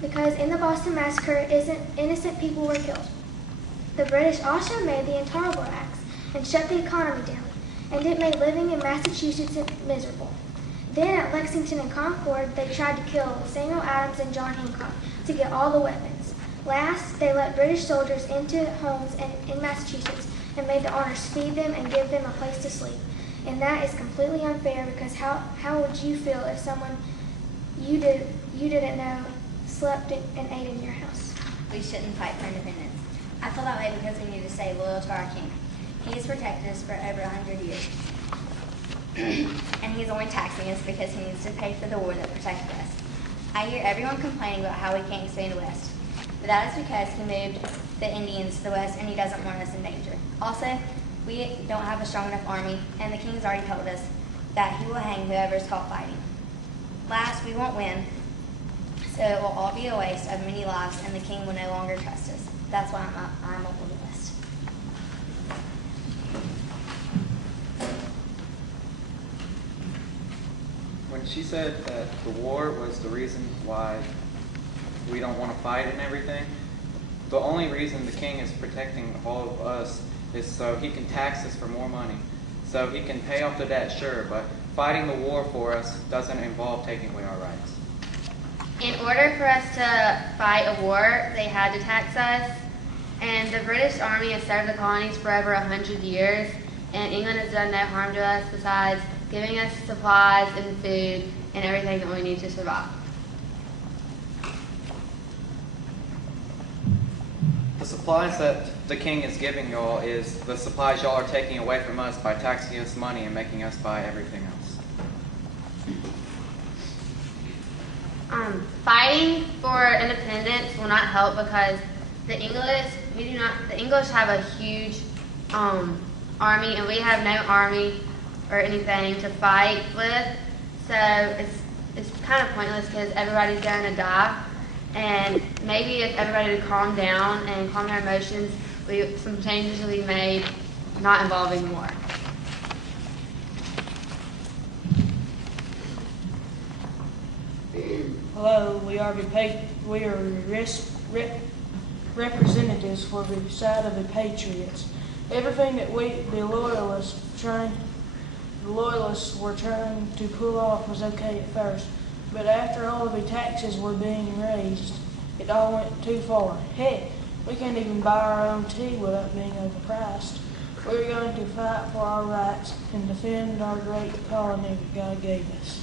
because in the Boston Massacre, innocent people were killed. The British also made the Intolerable Acts and shut the economy down, and it made living in Massachusetts miserable. Then at Lexington and Concord, they tried to kill Samuel Adams and John Hancock to get all the weapons. Last, they let British soldiers into homes in Massachusetts and made the owners feed them and give them a place to sleep. And that is completely unfair, because how would you feel if someone you didn't know slept and ate in your house? We shouldn't fight for independence. I feel that way because we need to stay loyal to our king. He has protected us for over 100 years. And he's only taxing us because he needs to pay for the war that protected us. I hear everyone complaining about how we can't expand west. But that is because he moved the Indians to the west and he doesn't want us in danger. Also, we don't have a strong enough army, and the king has already told us that he will hang whoever is caught fighting. Last, we won't win, so it will all be a waste of many lives, and the king will no longer trust us. That's why I'm on the west. When she said that the war was the reason why we don't want to fight and everything, the only reason the king is protecting all of us is so he can tax us for more money. So he can pay off the debt, sure, but fighting the war for us doesn't involve taking away our rights. In order for us to fight a war, they had to tax us. And the British Army has served the colonies for over 100 years, and England has done no harm to us besides giving us supplies and food and everything that we need to survive. The supplies that the king is giving y'all is the supplies y'all are taking away from us by taxing us money and making us buy everything else. Fighting for independence will not help because the English have a huge army, and we have no army or anything to fight with. So it's kind of pointless because everybody's going to die. And maybe if everybody would calm down and calm their emotions, some changes will be made, not involving war. Hello, we are representatives for the side of the Patriots. Everything that the loyalists were trying to pull off was okay at first, but after all of the taxes were being raised, it all went too far. Heck, we can't even buy our own tea without being overpriced. We're going to fight for our rights and defend our great colony that God gave us.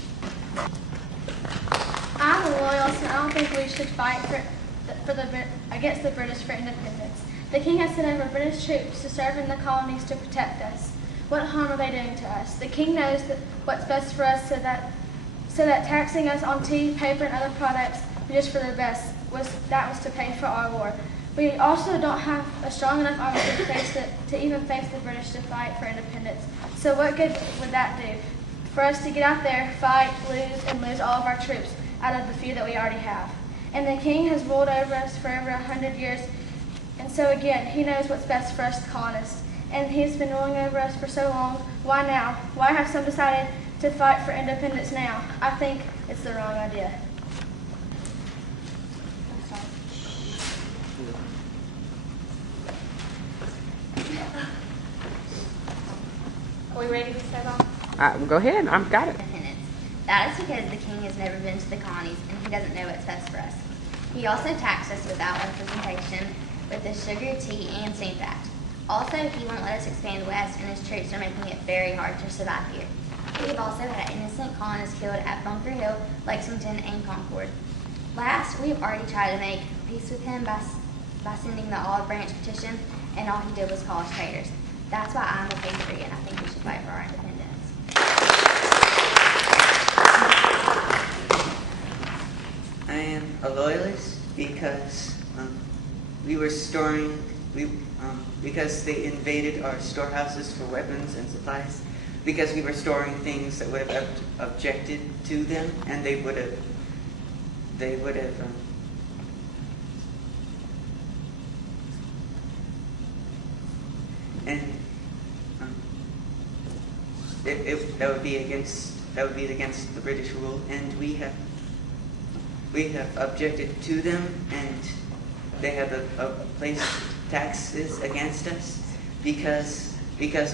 I'm a loyalist, and I don't think we should fight against the British for independence. The king has sent over British troops to serve in the colonies to protect us. What harm are they doing to us? The king knows what's best for us, so that taxing us on tea, paper, and other products just for their best was to pay for our war. We also don't have a strong enough army to even face the British to fight for independence. So what good would that do? For us to get out there, fight, lose all of our troops out of the few that we already have. And the king has ruled over us for over 100 years, and so again, he knows what's best for us, the colonists. And he's been ruling over us for so long. Why now? Why have some decided to fight for independence now? I think it's the wrong idea. Are we ready to start off? Go ahead. I've got it. Independence. That is because the king has never been to the colonies and he doesn't know what's best for us. He also taxed us without representation with the Sugar, Tea, and Stamp Act. Also, he won't let us expand west, and his troops are making it very hard to survive here. We have also had innocent colonists killed at Bunker Hill, Lexington, and Concord. Last, we have already tried to make peace with him by sending the Olive Branch petition, and all he did was call us traitors. That's why I'm a patriot, and I think we should fight for our independence. I am a loyalist because because they invaded our storehouses for weapons and supplies, because we were storing things that would have objected to them, and they would have that would be against the British rule, and we have We have objected to them, and they have placed taxes against us because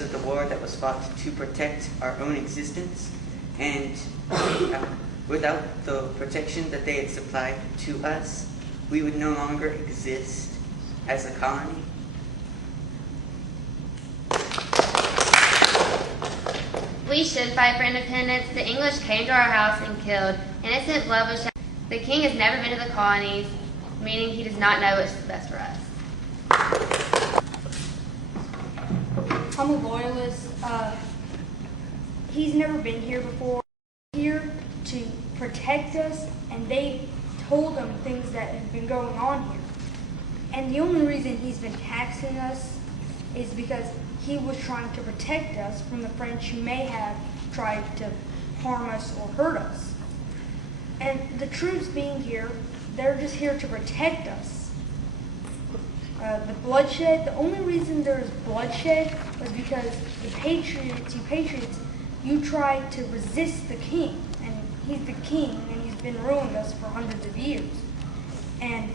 of the war that was fought to protect our own existence. And without the protection that they had supplied to us, we would no longer exist as a colony. We should fight for independence. The English came to our house and killed. Innocent blood was shed. The king has never been to the colonies, meaning he does not know what's best for us. I'm a loyalist. He's never been here before. Here to protect us, and they told him things that have been going on here. And the only reason he's been taxing us is because he was trying to protect us from the French who may have tried to harm us or hurt us. And the troops being here, they're just here to protect us. The bloodshed, the only reason there's bloodshed was because the Patriots, you tried to resist the king. And he's the king, and he's been ruling us for hundreds of years. And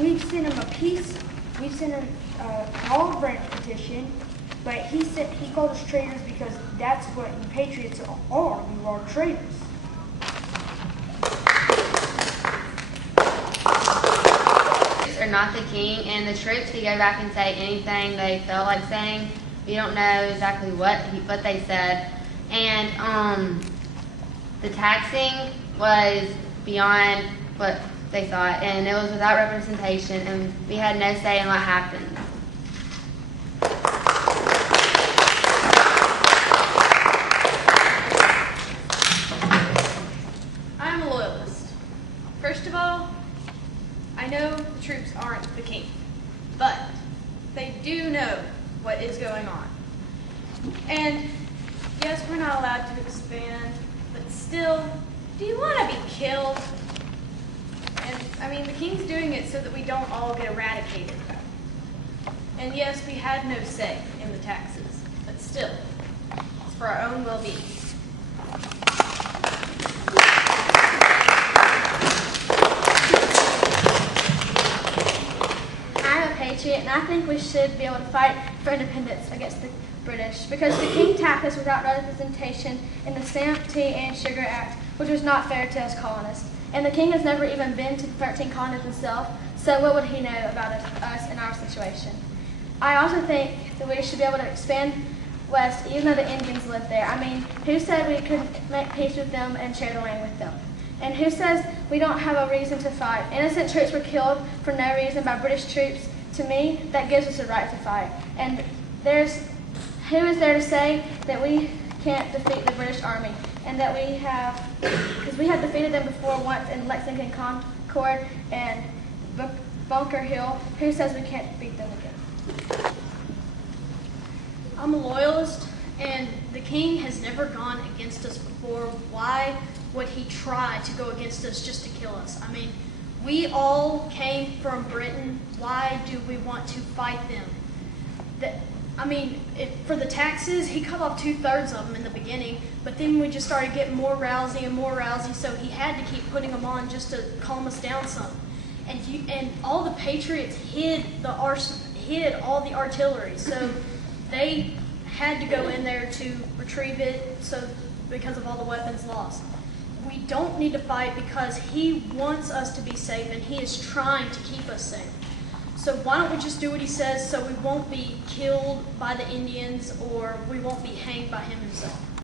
we've sent him a peace, we've sent him an olive branch petition, but he called us traitors because that's what you Patriots are. You are traitors. Are not the king, and the troops could go back and say anything they felt like saying. We don't know exactly what they said, and the taxing was beyond what they thought, and it was without representation, and we had no say in what happened. I'm a loyalist. First of all, I know the troops aren't the king, but they do know what is going on. And yes, we're not allowed to expand, but still, do you want to be killed? And I mean, the king's doing it so that we don't all get eradicated. And yes, we had no say in the taxes, but still, it's for our own well-being. I'm a patriot, and I think we should be able to fight for independence against the British because the king taxed us without representation in the Stamp, Tea, and Sugar Act, which was not fair to us colonists. And the king has never even been to the 13 colonies himself, so what would he know about us and our situation? I also think that we should be able to expand west even though the Indians live there. I mean, who said we could make peace with them and share the land with them? And who says we don't have a reason to fight? Innocent troops were killed for no reason by British troops. To me, that gives us a right to fight. And who is there to say that we can't defeat the British Army? And that we have, because we have defeated them before once in Lexington Concord and Bunker Hill. Who says we can't defeat them again? I'm a loyalist, and the king has never gone against us before. Why would he try to go against us just to kill us? I mean, we all came from Britain. Why do we want to fight them? For the taxes, he cut off 2/3 of them in the beginning, but then we just started getting more rousy and more rousy, so he had to keep putting them on just to calm us down some. And all the Patriots hid all the artillery, so they had to go in there to retrieve it because of all the weapons lost. We don't need to fight because he wants us to be safe, and he is trying to keep us safe. So why don't we just do what he says so we won't be killed by the Indians or we won't be hanged by him himself?